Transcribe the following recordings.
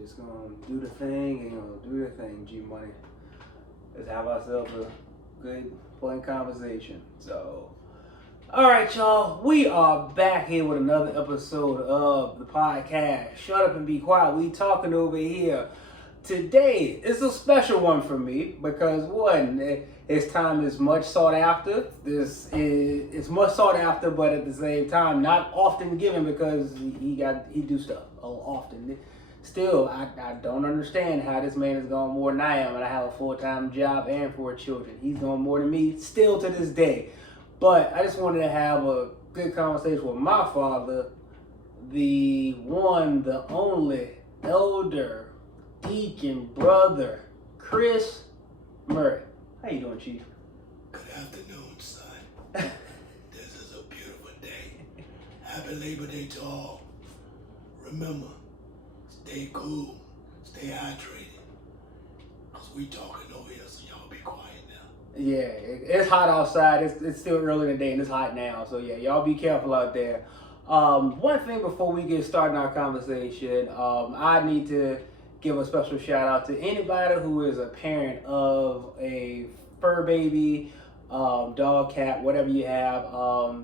Just gonna do the thing and gonna do the thing, G Money. Let's have ourselves a good, fun conversation. So, all right, y'all. We are back here with another episode of the podcast. Shut up and be quiet. We talking over here. Today is a special one for me because one, his time is much sought after. It's much sought after, but at the same time, not often given because he do stuff often. Still, I don't understand how this man is going more than I am, and I have a full-time job and 4 children. He's going more than me still to this day. But I just wanted to have a good conversation with my father, the one, the only, elder, Deacon, brother, Chris Murray. How you doing, Chief? Good afternoon, son. This is a beautiful day. Happy Labor Day to all. Remember, stay cool, stay hydrated. Because we talking over here, so y'all be quiet now. Yeah, it's hot outside. It's still early in the day and it's hot now. So yeah, y'all be careful out there. One thing before we get started in our conversation, I need to give a special shout out to anybody who is a parent of a fur baby, dog, cat, whatever you have.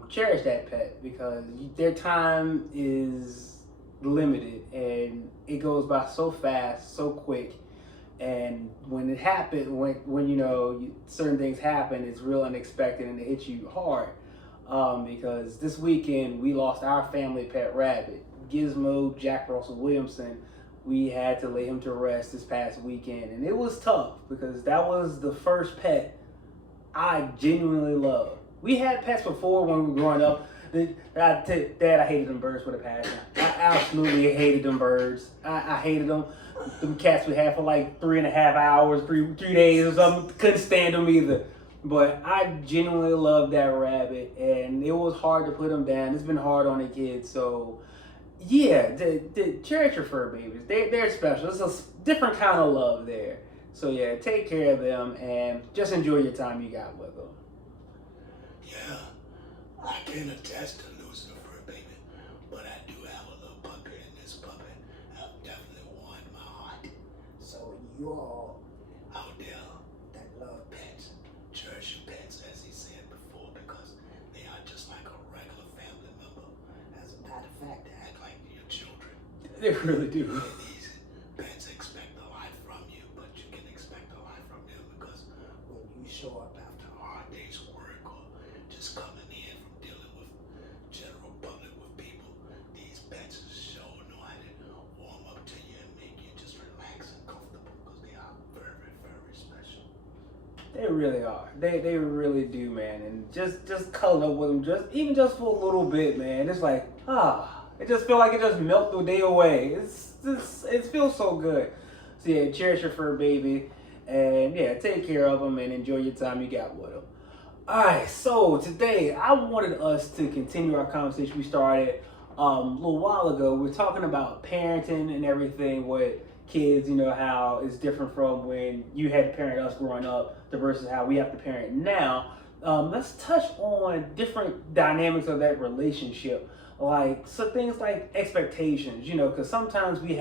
Cherish that pet because their time is limited and it goes by so fast, so quick. And when it happens, when you know certain things happen, it's real unexpected and it hits you hard. Because this weekend we lost our family pet rabbit, Gizmo Jack Russell Williamson. We had to lay him to rest this past weekend, and it was tough because that was the first pet I genuinely loved. We had pets before when we were growing up. Dad, I hated them birds with a passion. I absolutely hated them birds. I hated them. Them cats we had for like 3.5 hours, three days or something. Couldn't stand them either. But I genuinely loved that rabbit, and it was hard to put him down. It's been hard on the kids, so yeah, cherish your fur babies. They're special. It's a different kind of love there. So yeah, take care of them and just enjoy your time you got with them. Yeah, I can attest to losing a fur baby, but I do have a little puppy, and this puppy have definitely won my heart. So you all Out there, that love pets, cherish your pets, as he said before, because they are just like a regular family member. as a matter of fact, They act like your children. They really do. And these pets expect a lot from you, but you can expect a lot from them because when you show up after a hard day's work or just coming in from dealing with general public with people, these pets sure know how to warm up to you and make you just relax and comfortable because they are very, very special. They really are. They really do, man. And just cuddle up with them, just for a little bit, man. It's like it just feel like it just melt the day away. It feels so good. So yeah, cherish your fur baby, and yeah, take care of them and enjoy your time you got with them. All right, so today I wanted us to continue our conversation we started a little while ago. We're talking about parenting and everything with kids. You know how it's different from when you had to parent us growing up to versus how we have to parent now. Let's touch on different dynamics of that relationship. Like things like expectations, you know, because sometimes we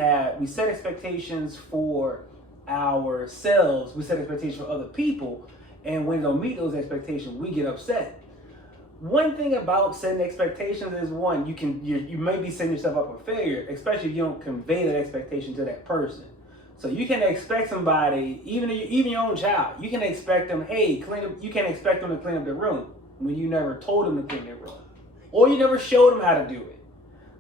set expectations for ourselves, we set expectations for other people, and when they don't meet those expectations, we get upset. One thing about setting expectations is one, you may be setting yourself up for failure, especially if you don't convey that expectation to that person. So you can expect somebody, even your own child, you can expect them, hey, you can expect them to clean up their room when you never told them to clean their room. Or you never showed them how to do it.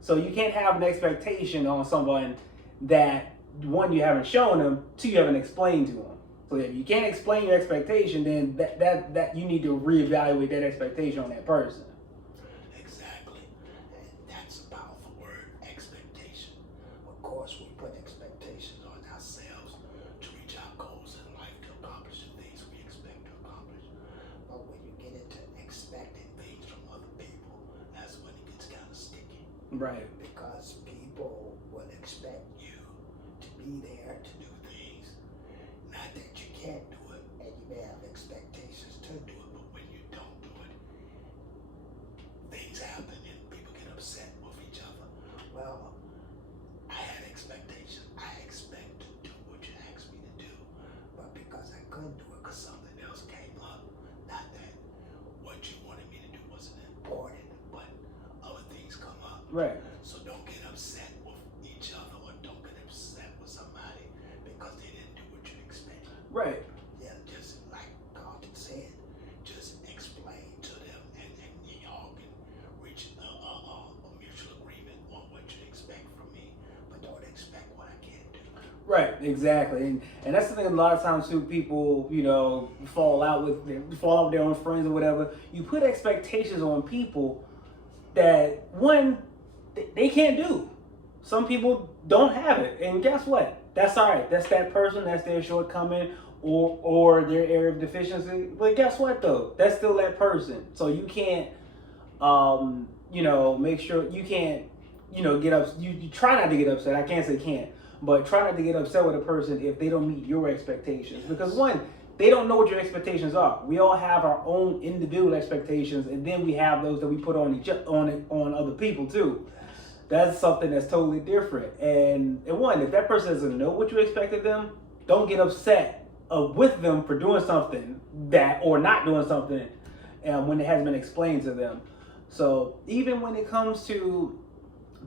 So you can't have an expectation on someone that, one, you haven't shown them, two, you haven't explained to them. So if you can't explain your expectation, then that you need to reevaluate that expectation on that person. Exactly. And that's a powerful word, expectation. of course we put expectations on On ourselves to reach our goals in life, to accomplish the things we expect to accomplish. but when you get into expecting Things from other people, that's when it gets kind of sticky. Right. because people will expect You to be there to do things, not that you can't do it, and you may have expectations to do it, but when you don't do it, things happen and people get upset with each other. well I had expectations. I expected Right. So don't get upset with each other or don't get upset with somebody because they didn't do what you expected. Right. Yeah, just like Carlton said, just explain to them And y'all can reach a mutual agreement on what you expect from me, but don't expect what I can't do. Right, exactly, and that's the thing. A lot of times, too, people, fall out with their own friends or whatever. You put expectations on people that one they can't do. Some people don't have it, and guess what? That's all right. That's that person. That's their shortcoming or their area of deficiency. But guess what though? That's still that person. So you can't, make sure you can't, get up. You try not to get upset. I can't say can't. But try not to get upset with a person if they don't meet your expectations. Because one, they don't know what your expectations are. We all have our own individual expectations, and then we have those that we put on on other people too. That's something that's totally different. And one, if that person doesn't know what you expect of them, don't get upset with them for doing something that or not doing something when it hasn't been explained to them. So even when it comes to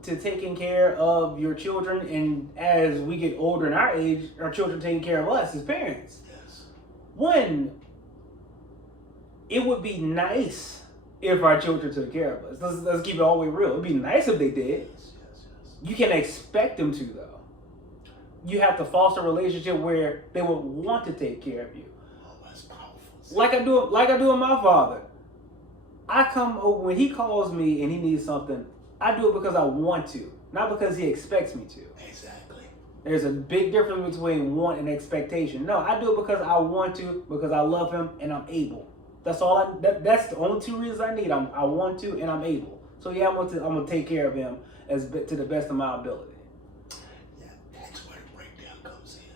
taking care of your children, and as we get older in our age, our children taking care of us as parents. Yes. One, it would be nice if our children took care of us. Let's keep it all the way real. It'd be nice if they did. Yes. You can expect them to, though. You have to foster a relationship where they would want to take care of you. Oh, that's powerful. Like I do with my father. I come over when he calls me and he needs something. I do it because I want to, not because he expects me to. Exactly. There's a big difference between want and expectation. No, I do it because I want to, because I love him and I'm able. That's all. That's the only two reasons I need. I want to and I'm able. So yeah, I'm gonna take care of him to the best of my ability. Yeah, that's where the breakdown comes in.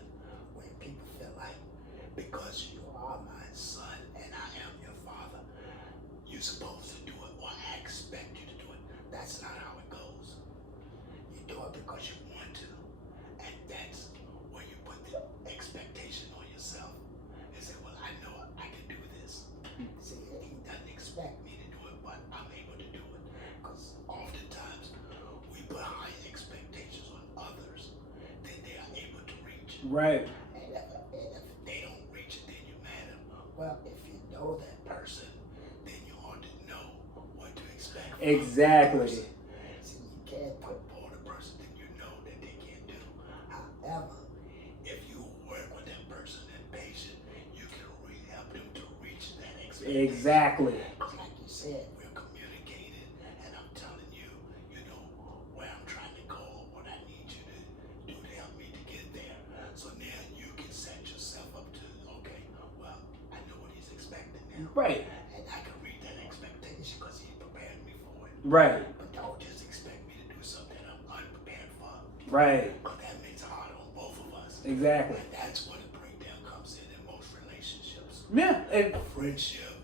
when people feel like because you are my son And I am your father. You're supposed to do it, or I expect you to do it. That's not how it goes. You do it because you want to, and that's where you put the expectation on yourself. And say, well, I know I can do this. see, He doesn't expect me to do it, but I'm able to do it. Because oftentimes we put high expectations on others that they are able to reach. Right. and if They don't reach it, then you're mad at them. well, if you know that Person, then you ought to know what to expect. from Exactly. the person. see, you can't put For the person that you know that they can't do. however If you work with that person and patient, you can help them to reach that expectation. Exactly. like you said, We're communicating, and I'm telling you, where I'm trying to go, what I need you to do to help me to get there. So now you can set yourself up to, okay, well, I know what he's expecting now. Right. And I can read that expectation because he prepared me for it. Right. But don't just expect me to do something I'm unprepared for. Right. Because that makes it hard on both of us. Exactly. And that's where the breakdown comes in most relationships. Yeah. And Friendship,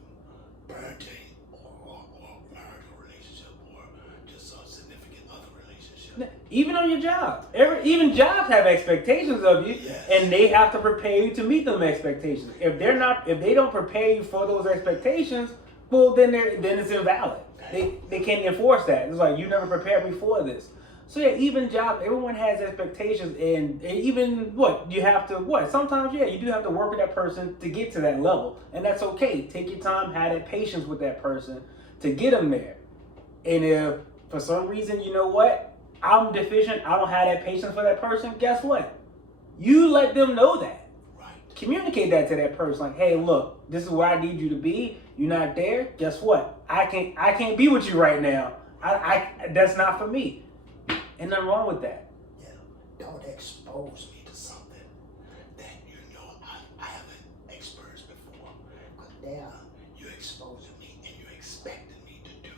parenting, or marital relationship, or just a significant other relationship. even on your job, even jobs have expectations of you, Yes. and they have to prepare you to meet them expectations. If they don't prepare you for those expectations, well, then it's invalid. They can't enforce that. It's like, you never prepared me for this. So yeah, even jobs, everyone has expectations, and even sometimes you do have to work with that person to get to that level, and that's okay. Take your time, have that patience with that person to get them there. And if for some reason, you know what, I'm deficient, I don't have that patience for that person, guess what? You let them know that. Right. Communicate that to that person, like, hey, look, this is where I need you to be. You're not there. Guess what? I can't be with you right now. I that's not for me. Ain't nothing wrong with that. yeah, don't expose me To something that I haven't experienced before. because now You're exposing me and you're expecting me to do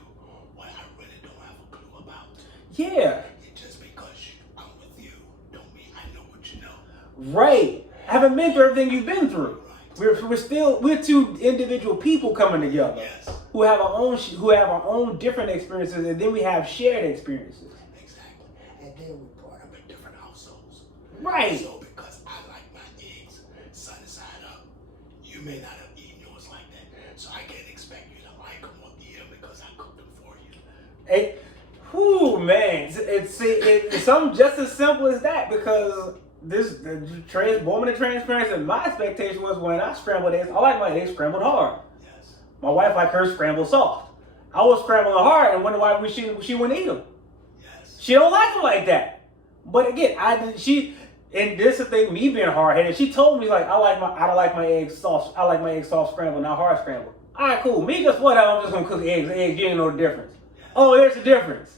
what I really don't have a clue about. Yeah, And just because I'm with you don't mean I know what you know. right. I haven't been through everything you've been through. Right. We're two individual people coming together Yes. who have our own different experiences, and then we have shared experiences. Exactly. and then we brought Up in different households. Right. So because I like my eggs sun side up, you may not have eaten yours like that. So I can't expect you to like them or eat them because I cooked them for you. Hey, Whew, man. It's something just as simple as that because woman of transparency, my expectation was when I scrambled eggs, I like my eggs scrambled hard. Yes. My wife like hers scrambled soft. I was scrambling hard and wonder why she wouldn't eat them. Yes. She don't like them like that. But again, and this is the thing, me being hard headed, she told me like I don't like my eggs soft. I like my eggs soft scrambled, not hard scrambled. All right, cool. Me just whatever. I'm just gonna cook eggs. Eggs, you ain't know the difference. Oh, there's a difference.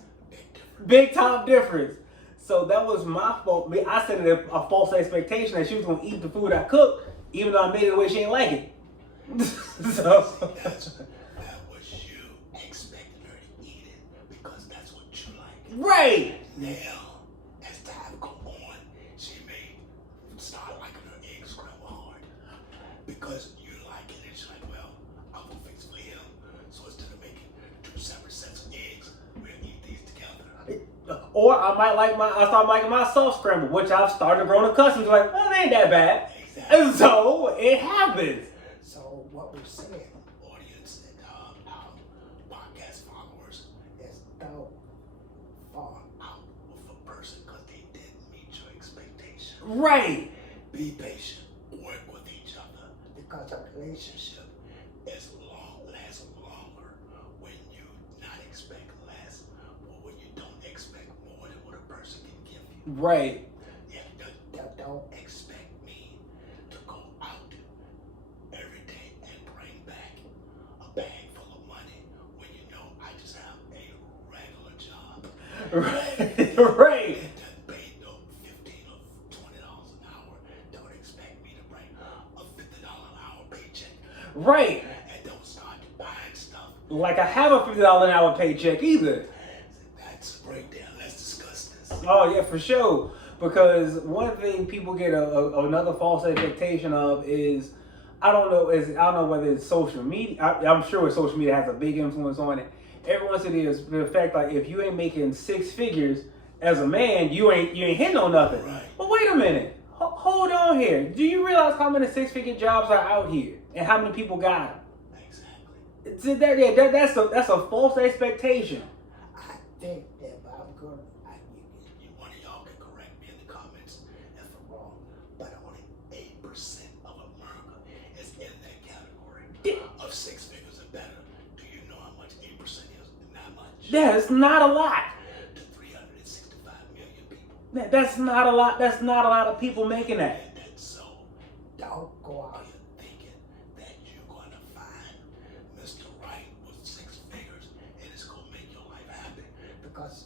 Big time difference. So that was my fault. I set a false expectation that she was gonna eat the food I cooked, even though I made it the way she ain't like it. So That was you expecting her to eat it because that's what you like. right. Now, as time go on, she may start liking her eggs scrambled hard because you like it, and she's like, well, I'm gonna fix for him. So instead of making 2 separate sets of eggs, we'll eat these together. Or I start liking my soft scramble, which I've started growing accustomed to. Like, well, it ain't that bad. Exactly. And so it happens. So what we're saying Audience and our podcast followers is don't fall out with a person because they didn't meet your expectation. Right. Be patient. Work with each other. because a relationship. Lasts longer when you not expect less or when you don't expect more than what a person can give you. Right. Yeah, don't expect me to go out every day and bring back a bag full of money when you know I just have a regular job. Right. It doesn't pay no $15 or $20 an hour. Don't expect me to bring a $50 an hour paycheck. Right. And don't start buying stuff. Like I have a $50 an hour paycheck either. That's a breakdown. Let's discuss this. Oh yeah, for sure. Because one thing people get another false expectation of is I don't know whether it's social media. I'm sure social media has a big influence on it. Everyone said is the fact like if you ain't making 6 figures as a man, you ain't hitting on nothing. Right. But wait a minute, hold on here. Do you realize how many 6-figure jobs are out here and how many people got them? Exactly. That's a false expectation. I think that I'm going One of y'all can correct me in the comments if I'm wrong, but only 8% of America is in that category of 6 figures or better. Do you know how much 8% is? Not much. Yeah, it's not a lot. To 365 million people. That's not a lot. That's not a lot of people making that. And that's so. don't go Are out. you thinking that you're going to find Mr. Right with 6 figures and it's going to make your life happy? Because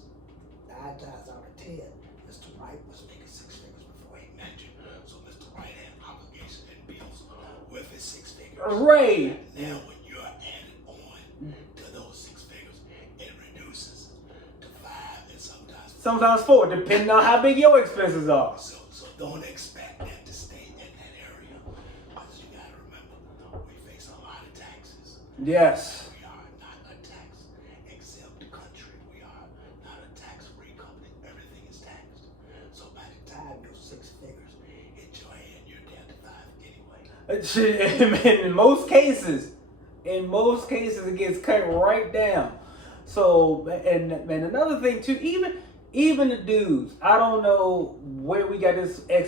9 times out of 10, Mr. Wright was making 6 figures before he met you. So Mr. Right had obligations and bills with his 6 figures. Right. Now when you're added on to those 6 figures, it reduces to 5 and Sometimes 4, depending on how big your expenses are. So don't expect that to stay in that area. Because you gotta remember, we face a lot of taxes. Yes. We are not a tax exempt country. We are not a tax-free company. Everything is taxed. So by the time your 6 figures hit your hand, you're down to 5 anyway. In most cases, it gets cut right down. So, and another thing too, even the dudes, I don't know where we got this I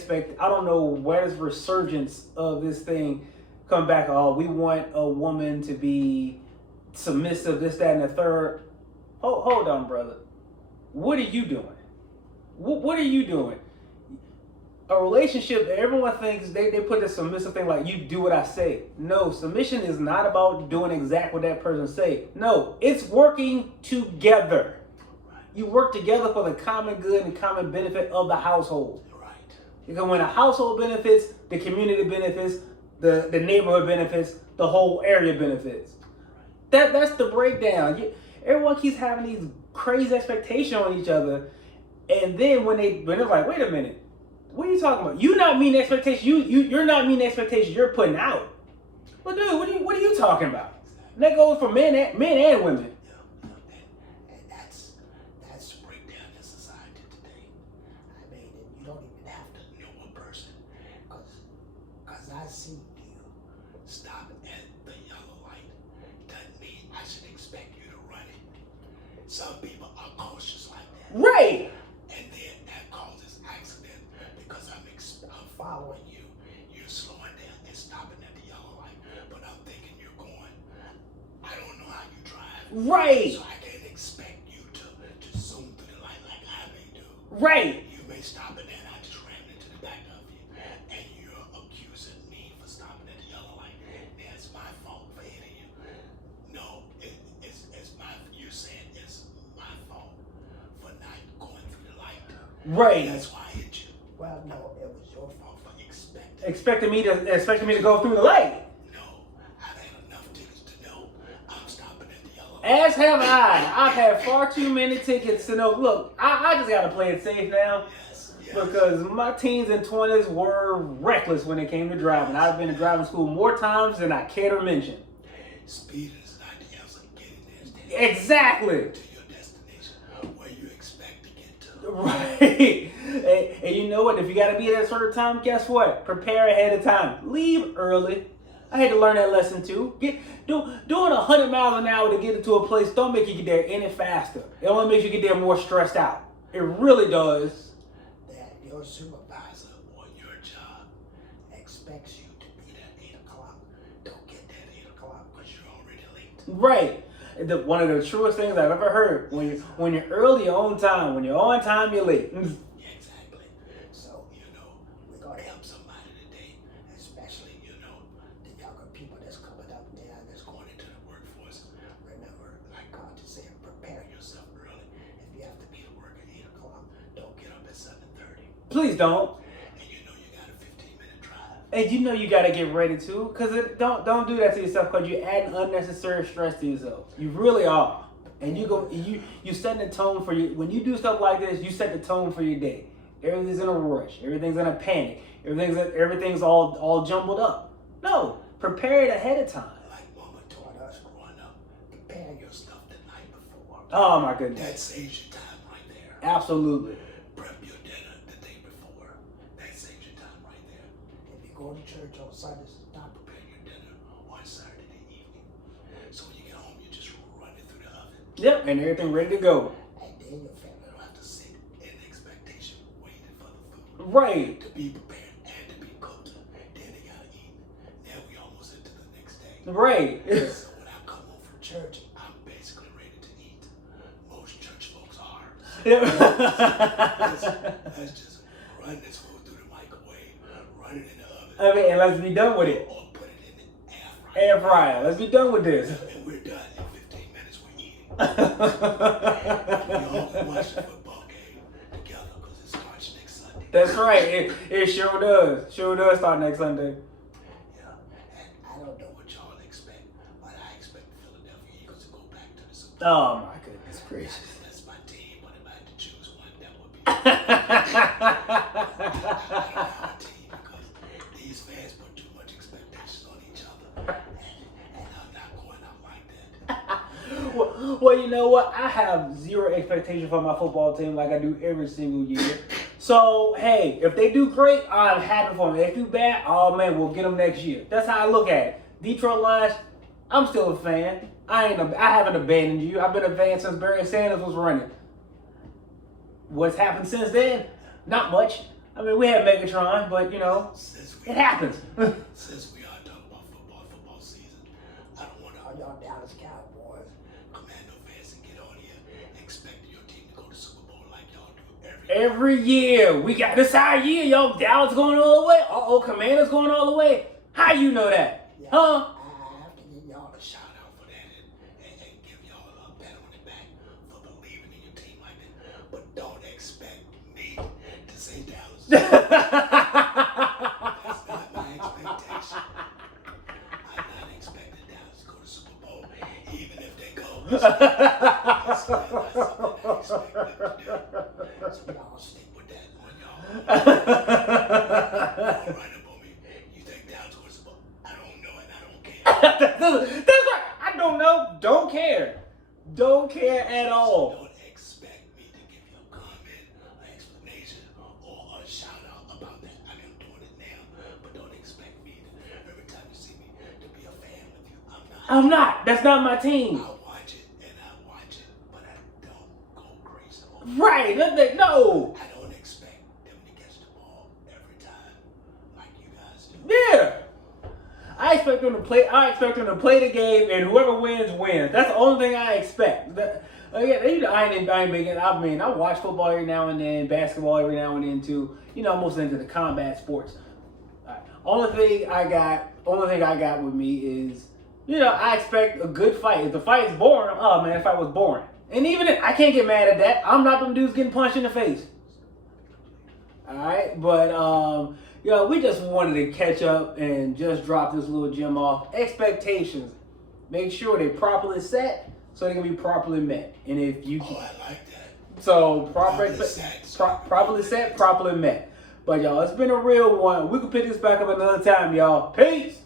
don't know where this resurgence of this thing come back. Oh, we want a woman to be submissive, this, that, and the third. Hold on, brother. What are you doing? What are you doing? A relationship, everyone thinks they put this submissive thing like you do what I say. No, submission is not about doing exactly what that person say. No, it's working together. You work together for the common good and common benefit of the household. Right. Because when the household benefits, the community benefits, the neighborhood benefits, the whole area benefits. That's the breakdown. Everyone keeps having these crazy expectations on each other, and then when they're like, wait a minute, what are you talking about? You're not meeting expectations. You're not meeting expectations you're putting out. Well, dude, what are you talking about? And that goes for men and women. And that's the breakdown in society today. I mean, you don't even have to Know a person. because I see you. Stop at the yellow light doesn't mean I should expect you to run it. Some people are cautious Right. And then that causes accident because I'm following you. You're slowing down and stopping at the yellow light. But I'm thinking you're going, I don't know how you drive. Right. So I can't expect you to zoom through the light like I may do. Right. You may stop and then I just ran into the back of you. And you're accusing me for stopping at the yellow light. That's my fault for hitting you. No, it's my, you're saying it's my fault for not going through the light. Right. That's why I hit you. Well, no, it was your fault for Expecting me to go through the light. No, I've had enough tickets to know I'm stopping at the yellow light. As have I. I've had far too many tickets to know. Look, I just gotta play it safe now. Yes. Because my teens and 20s were reckless when it came to driving. I've been to driving school more times than I care to mention. Speed is not the answer to getting there. Exactly. To your destination where you expect to get to. Right. And you know what? If you got to be at a certain time, guess what? Prepare ahead of time. Leave early. I had to learn that lesson too. Doing 100 miles an hour to get into a place don't make you get there any faster. It only makes you get there more stressed out. It really does. That your supervisor or your job expects you to be there at 8 o'clock. Don't get there at 8 o'clock because you're already late. Right. One of the truest things I've ever heard. When you're early, you're on time. When you're on time, you're late. Exactly. So, we're going to help somebody today, especially, the younger people that's coming up there that's going into the workforce. Remember, like God just said, prepare yourself early. If you have to be to work at 8 o'clock, don't get up at 7:30. Please don't. And you got a 15-minute drive. And you got to get ready too. Because don't do that to yourself because you're adding unnecessary stress to yourself. You really are. And you set the tone for you. When you do stuff like this, you set the tone for your day. Everything's in a rush. Everything's in a panic. Everything's all jumbled up. No, prepare it ahead of time. Like Mama taught us growing up, prepare your stuff the night before. Oh my goodness. That saves you time right there. Absolutely. Prep your dinner the day before. That saves you time right there. If you go to church on Sundays, Not prepare your dinner on Saturday evening. So when you get home, you just run it through the oven. Yep, and everything ready to go. and then your family. You don't have to sit in expectation waiting for the food. Right. To be prepared and to be cooked. Then they gotta eat. Now we almost into the next day. Right. So when I come home from church, I'm basically ready to eat. Most church folks are. Let's just run this food through the microwave, run it in the oven, I mean, and let's be done with it. or put it in the air fryer. Air fryer. Let's be done with this. And we're done in 15 minutes. We're eating. We all can watch the football game together because it starts next Sunday. That's right. It sure does. Sure does start next Sunday. Yeah, and I don't know what y'all expect, but I expect the Philadelphia Eagles to go back to the Super Bowl. Oh my goodness gracious. That's my team, but if I had to choose one, that would be I don't have a team because these fans put too much expectations on each other, and I'm not going out like that. Well, you know what? I have zero expectation for my football team like I do every single year. So, hey, if they do great, I'm happy for them. If they do bad, oh man, we'll get them next year. That's how I look at it. Detroit Lions, I'm still a fan. I haven't abandoned you. I've been a fan since Barry Sanders was running. What's happened since then? Not much. I mean, we had Megatron, but it happens. Since we are talking about football season, I don't want All y'all Dallas Cowboys. Commando fans to get on here expecting your team to go to Super Bowl like y'all do Every year. We got this our year, yo. Dallas going all the way. Uh-oh, Commanders going all the way. How you know that? Yeah, Huh? I have to give y'all a shout out for that and give y'all a pat on the back for believing in your team like that. But don't expect me to say Dallas. That's not my expectation. I'm not expecting Dallas to go to Super Bowl, even if they go. That's still not something I expect them to do. So y'all stick with that on y'all. Don't run up on me. You think Dallas goes to Super Bowl? I don't know and I don't care. That's right. I don't know. Don't care. Don't care at all. Don't expect me to give you a comment, an explanation, or a shout out about that. I mean, I'm doing it now, but don't expect me to, every time you see me, to be a fan with you. I'm not. That's not my team. I watch it, but I don't go crazy over it. Right. way. No. I don't expect them to catch the ball every time like you guys do. Yeah. I expect them to play. I expect them to play the game, and whoever wins wins. That's the only thing I expect. Again, I ain't big. I mean, I watch football every now and then, basketball every now and then too. I'm most into the combat sports. Only thing I got with me is, I expect a good fight. If the fight is boring, oh man, the fight was boring. And even if I can't get mad at that, I'm not them dudes getting punched in the face. All right, but we just wanted to catch up and just drop this little gem off. Expectations, make sure they're properly set so they can be properly met. And if you, I like that. So properly set, properly met. But y'all, it's been a real one. We can pick this back up another time, y'all. Peace.